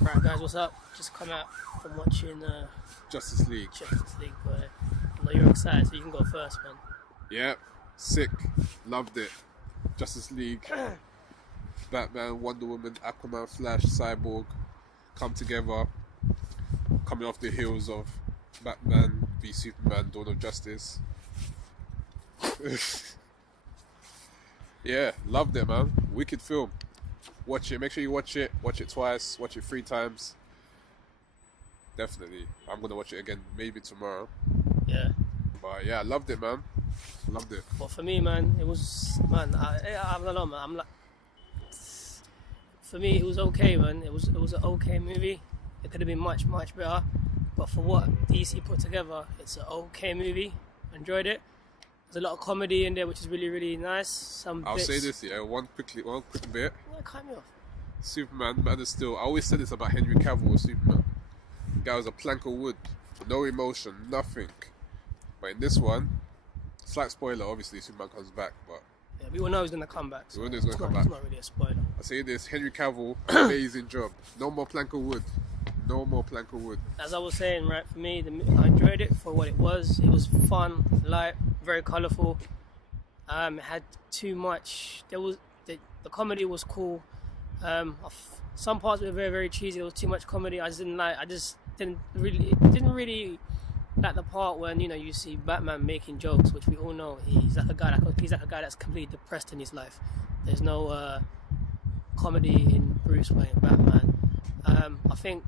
Right, guys, what's up? Just come out from watching Justice League. But I know you're excited, so you can go first, man. Yeah, sick. Loved it. Justice League, Batman, Wonder Woman, Aquaman, Flash, Cyborg come together, coming off the heels of Batman v Superman, Dawn of Justice. Yeah, loved it, man. Wicked film. Watch it. Make sure you watch it. Watch it twice. Watch it 3 times. Definitely. I'm gonna watch it again, maybe tomorrow. Yeah. But yeah, I loved it, man. Loved it. Well, for me, man, it was, man, I don't know, man. I'm like, for me, it was okay, man. It was an okay movie. It could have been much better. But for what DC put together, it's an okay movie. Enjoyed it. There's a lot of comedy in there, which is really nice. I'll say this, yeah. One quick bit. Yeah, cut me off. Superman, Man of Steel. I always said this about Henry Cavill with Superman. The guy was a plank of wood, no emotion, nothing. But in this one, slight spoiler, obviously Superman comes back, but yeah, we all know he's gonna come back. So we all know he's gonna come back. It's not really a spoiler. I say this, Henry Cavill, amazing job. No more plank of wood. No more plank of wood. As I was saying, right, for me, I enjoyed it for what it was. It was fun, light, very colourful. It had too much. There was the comedy was cool. Some parts were very cheesy. There was too much comedy. I just didn't really like the part when you see Batman making jokes, which we all know he's like a guy that's completely depressed in his life. There's no comedy in Bruce Wayne, Batman. I think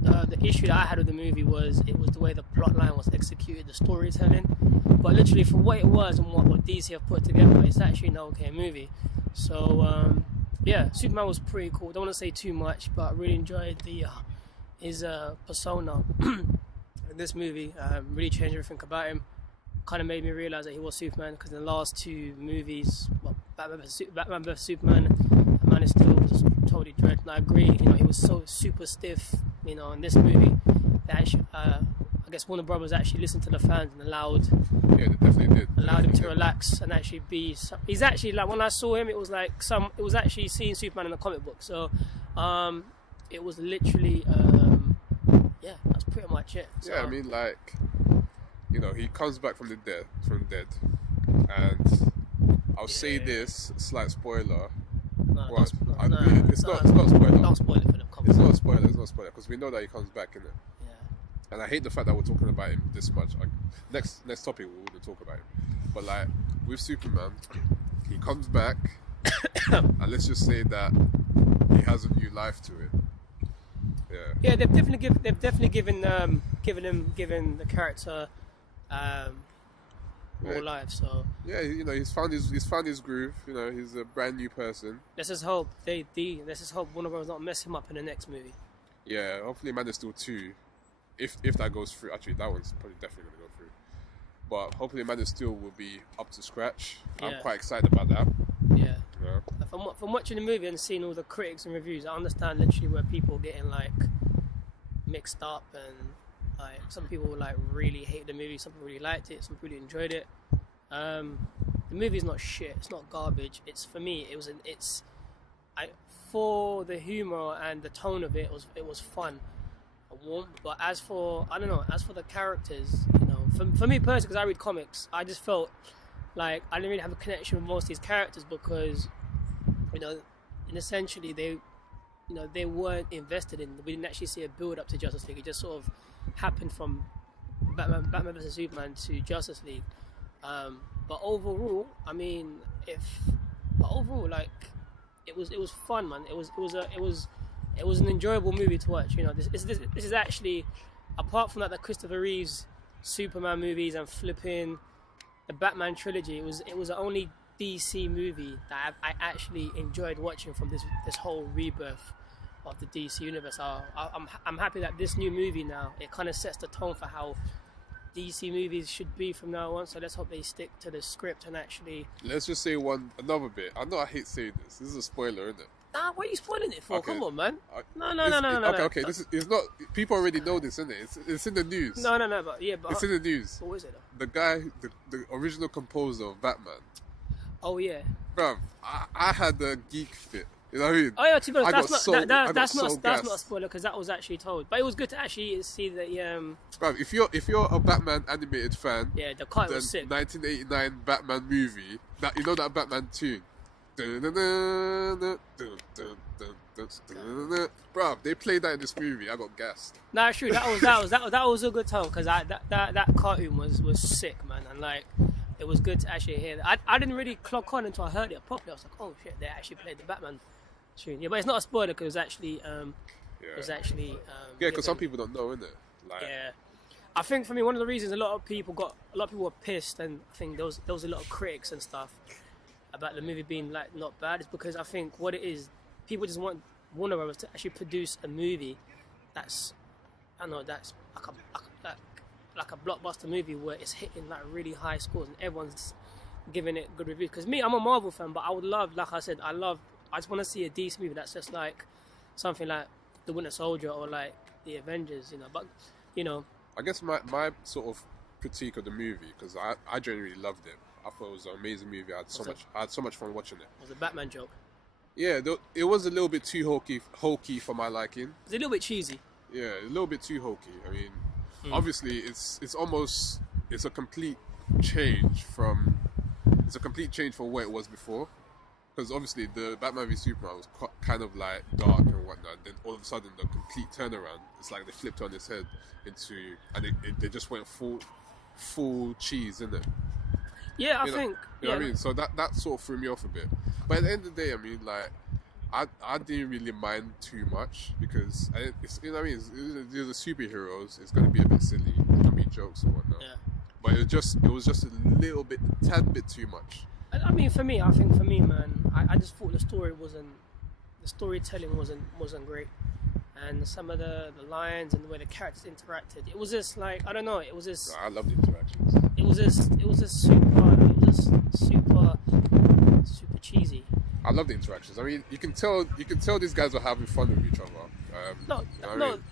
the issue that I had with the movie was the way the plot line was executed, the storytelling. But literally, for what it was and what DC have put together, it's actually an okay movie. So yeah, Superman was pretty cool. Don't want to say too much, but I really enjoyed his persona in this movie. Really changed everything about him. Kind of made me realize that he was Superman, because in the last 2 movies, well, Batman vs Superman and Man of Steel was totally dread. And I agree, he was so super stiff. In this movie, that actually, I guess Warner Brothers actually listened to the fans and allowed him to relax and actually be. He's actually, like, when I saw him, it was actually seeing Superman in the comic book. So, it was literally, yeah, that's pretty much it. So, yeah, I mean, like, he comes back from dead, and I'll say this, slight spoiler. It's not a spoiler. Don't spoil it for them. It's not a spoiler, because we know that he comes back, innit? Yeah. And I hate the fact that we're talking about him this much. Like, next topic we're going to talk about him. But like, with Superman, he comes back, and let's just say that he has a new life to it. Yeah. Yeah, they've definitely given the character more life. So yeah, he's found his groove. He's a brand new person. Let's just hope Warner Bros. Not mess him up in the next movie. Yeah, hopefully Man of Steel 2, if that goes through. Actually, that one's probably definitely going to go through. But hopefully Man of Steel will be up to scratch. Yeah. I'm quite excited about that. Yeah. From watching the movie and seeing all the critics and reviews, I understand literally where people are getting like mixed up, and like some people like really hate the movie, some people really liked it, some people really enjoyed it. The movie's not shit. It's not garbage. For me, for the humor and the tone of it was fun, warm. But as for the characters, for me personally, because I read comics, I just felt like I didn't really have a connection with most of these characters, because and essentially they weren't invested in. We didn't actually see a build up to Justice League. It just sort of happened from Batman vs Superman to Justice League. But overall, like, it was fun, man. It was an enjoyable movie to watch. This is actually, apart from the Christopher Reeves Superman movies and flipping the Batman trilogy, it was the only DC movie that I actually enjoyed watching from this whole rebirth of the DC universe. I'm happy that this new movie now, it kind of sets the tone for how DC movies should be from now on. So let's hope they stick to the script and actually. Let's just say another bit. I know I hate saying this. This is a spoiler, isn't it? Nah, what are you spoiling it for? Okay. Come on, man. No. Okay. This is not. People already know this, isn't it? It's in the news. No. But it's in the news. What was it though? The guy, the original composer of Batman. Oh yeah. Bruv, I had a geek fit You know what I mean? Oh yeah, to be honest, I got that's so- not I got that's so not gassed. a spoiler because that was actually told. But it was good to actually see the Bruv, if you're a Batman animated fan, yeah, the cut the was sick. 1989 Batman movie, that you know that Batman tune. Bruv, they played that in this movie. I got gassed. No, it's true. That was a good tone because that cartoon was sick, man, and like it was good to actually hear that. I didn't really clock on until I heard it properly. I was like, oh shit, they actually played the Batman tune. Yeah, but it's not a spoiler because it was actually Yeah, because some people don't know, innit? Like, yeah. I think for me, one of the reasons a lot of people were pissed, and I think there was a lot of critics and stuff about the movie being like not bad, is because I think what it is, people just want Warner Brothers to actually produce a movie that's, I don't know, that's like a blockbuster movie where it's hitting like really high scores and everyone's giving it good reviews. Because me, I'm a Marvel fan, but I would love, like I said, I just want to see a DC movie that's just like something like The Winter Soldier or like The Avengers, you know. But you know, I guess my sort of critique of the movie, because I genuinely loved it. I thought it was an amazing movie. I had so much fun watching it. it was a Batman joke. Yeah, it was a little bit too hokey for my liking. It's a little bit cheesy. Yeah, a little bit too hokey. I mean, obviously it's a complete change from what it was before. Because obviously the Batman v Superman was kind of like dark and whatnot. Then all of a sudden the complete turnaround, it's like they flipped on its head they just went full cheese, innit? Yeah, I You think. know what I mean? So that sort of threw me off a bit. But at the end of the day, I mean, like, I didn't really mind too much because it's, you know what I mean? They're the superheroes. It's going to be a bit silly. It's going to be jokes and whatnot. Yeah. But it was just a little bit, tad bit too much. I mean, I think for me, man, I just thought the storytelling wasn't great, and some of the lines and the way the characters interacted, it was just like, I don't know, it was just. I love the interactions. It was just super cheesy. I love the interactions. I mean, you can tell these guys were having fun with each other.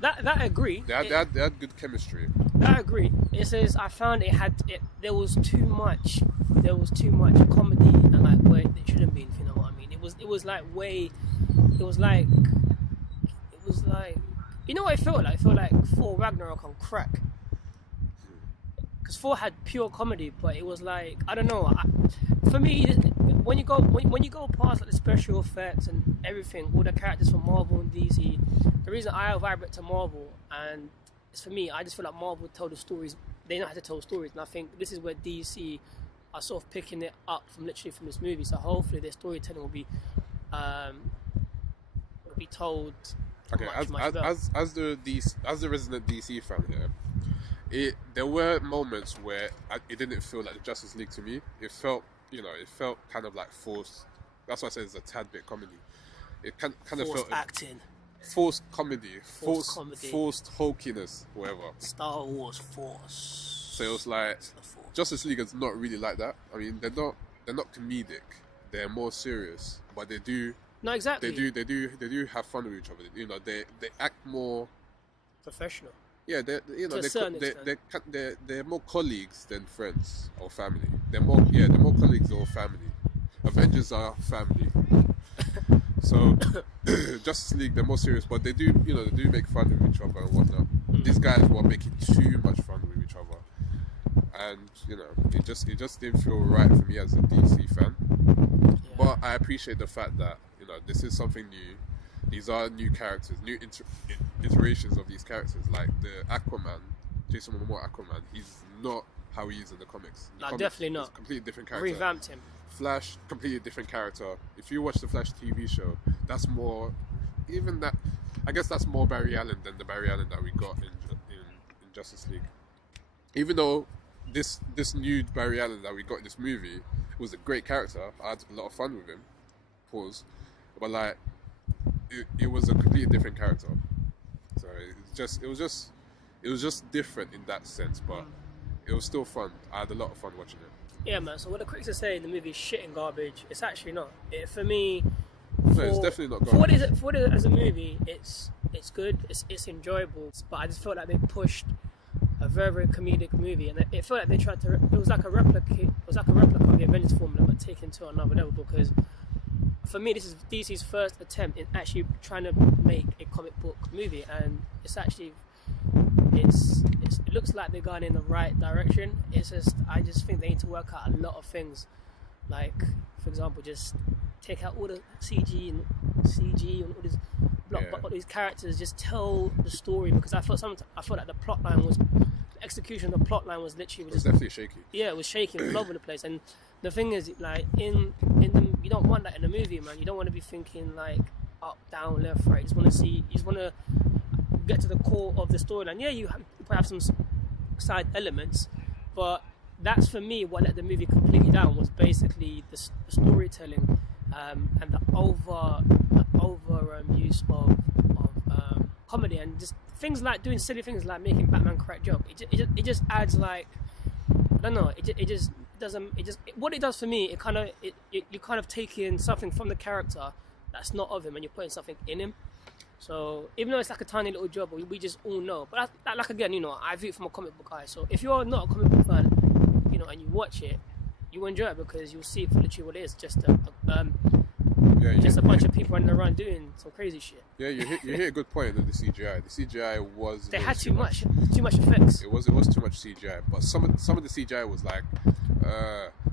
That I agree. They had good chemistry. I agree. It says I found there was too much comedy and like where it shouldn't be, if you know what I mean. It was like you know what I felt like? I felt like Thor Ragnarok on crack. Because Thor had pure comedy, but it was like, I don't know. For me, when you go past like the special effects and everything, all the characters from Marvel and DC, the reason I vibrate to Marvel, and it's for me, I just feel like Marvel tell the stories. They know how to tell stories, and I think this is where DC are sort of picking it up from this movie. So hopefully their storytelling will be told. Okay, as the resident DC fan here, there were moments where it didn't feel like the Justice League to me. It felt kind of like forced. That's why I said it's a tad bit comedy. It kind of felt acting, forced comedy, forced hokiness, whatever. Star Wars Force. So it was like Justice League is not really like that. I mean, they're not comedic. They're more serious, but they do. No, exactly. They do have fun with each other. You know, they act more professional. Yeah, they're more colleagues than friends or family. They're more colleagues or family. Avengers are family. So Justice League, they're more serious, but they do make fun with each other and whatnot. These guys were making too much fun with each other, and it just didn't feel right for me as a DC fan. Yeah. But I appreciate the fact that this is something new. These are new characters, new iterations of these characters. Like the Aquaman, Jason Momoa Aquaman, he's not how he is in the comics. Definitely not. He's a completely different character. Revamped him. Flash, completely different character. If you watch the Flash TV show, that's more, even that, I guess that's more Barry Allen than the Barry Allen that we got in Justice League. Even though this new Barry Allen that we got in this movie was a great character, I had a lot of fun with him. Pause. But like, it was a completely different character. So it was just different in that sense, but it was still fun. I had a lot of fun watching it. Yeah, man. So what the critics are saying, the movie is shit and garbage. It's actually not. For me, it's definitely not garbage. For what it is as a movie, it's good. It's enjoyable. But I just felt like they pushed a very, very comedic movie, and it felt like they tried to. It was like a replica of the Avengers formula, but taken to another level, because for me, this is DC's first attempt in actually trying to make a comic book movie, and it's actually it looks like they're going in the right direction. It's just I just think they need to work out a lot of things, like for example, just take out all the CG and all these all these characters. Just tell the story, because I felt that the plot line was. The execution of the plot line was literally It was definitely shaky. Yeah, it was shaky, it was all over the place. And the thing is, like in the, you don't want that in a movie, man. You don't want to be thinking like up, down, left, right. You just want to get to the core of the storyline. Yeah, you have some side elements, but that's for me what let the movie completely down was basically the storytelling and the over use of comedy, and just things like doing silly things like making Batman crack joke. It just adds like, I don't know. What it does for me, you kind of take in something from the character that's not of him, and you're putting something in him. So even though it's like a tiny little job, we just all know. But like again, I view it from a comic book eye. So if you're not a comic book fan, and you watch it, you enjoy it because you'll see for literally what it is, just a bunch of people running around doing some crazy shit. Yeah, you hit a good point on the CGI. The CGI was they had too much effects. It was too much CGI, but some of the CGI was like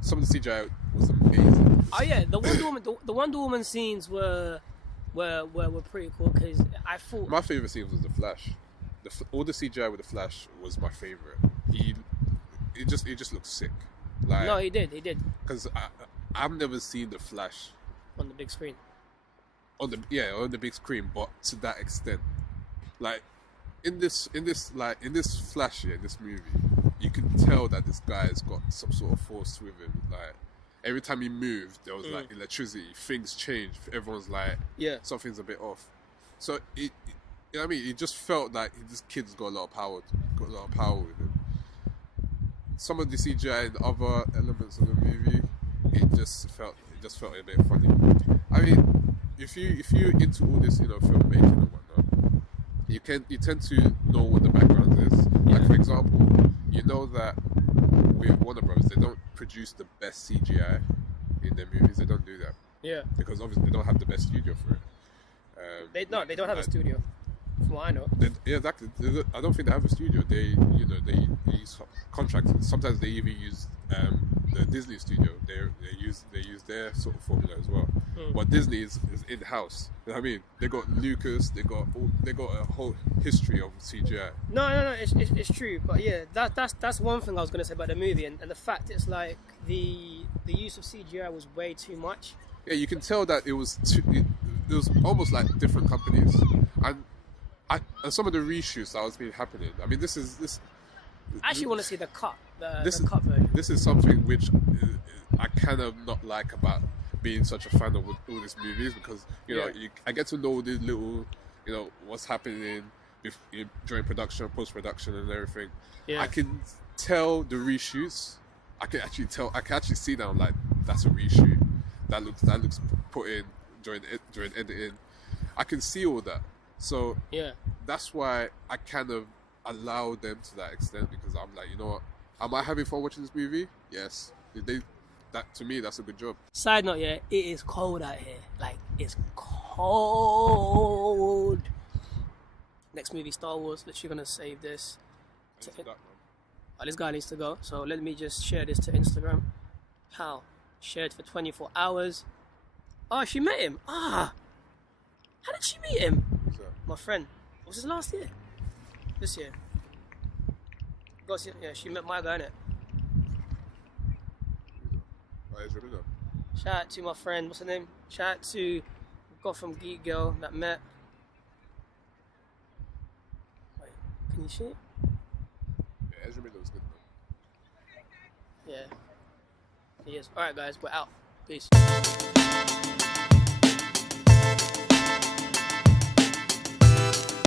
some of the CGI was amazing. Oh yeah, the Wonder Woman scenes were pretty cool, because I thought my favorite scene was the Flash. All the CGI with the Flash was my favorite. It just looked sick. Like, no, he did. Because I've never seen the Flash on the big screen. On the big screen, but to that extent, like in this Flash here, this movie, you can tell that this guy's got some sort of force with him. Like every time he moved, there was like electricity. Things changed. Everyone's like, something's a bit off. So you know what I mean? It just felt like this kid's got a lot of power with him. Some of the CGI and other elements of the movie, it just felt a bit funny. I mean, if you're into all this, filmmaking and whatnot, you tend to know what the background is. Like for example, you know that with Warner Bros, they don't produce the best CGI in their movies. They don't do that. Yeah. Because obviously they don't have the best studio for it. They don't have a studio. From what I know. Exactly. I don't think they have a studio. They use contractors. Sometimes they even use the Disney studio. They use their sort of formula as well. But Disney is in house. You know what I mean? They got Lucas. They got a whole history of CGI. No. It's true. But yeah, that's one thing I was gonna say about the movie, and the fact it's like the use of CGI was way too much. Yeah, you can tell that it was almost like different companies, and some of the reshoots that was been happening. I mean, this. I actually want to see the cut. The cut version. This is something which I kind of not like about being such a fan of all these movies, because I get to know these little, what's happening during production, post production, and everything. Yeah. I can tell the reshoots. I can actually see that. I'm like, that's a reshoot. That looks put in during editing. I can see all that. So that's why I kind of allow them to that extent, because I'm like, you know what? Am I having fun watching this movie? Yes. That to me, that's a good job. Side note, it is cold out here. Like, it's cold. Next movie, Star Wars. Literally gonna save this. This guy needs to go. So let me just share this to Instagram. How? Shared for 24 hours. Oh, she met him. How did she meet him? Who's that? My friend. Was this last year? This year. Yeah, she met my guy, innit? Shout out to my friend, what's her name? Shout out to got from Geek Girl that met. Wait, can you see it? Yeah, Ezra Miller was good though. Yeah. He is. Alright guys, we're out. Peace.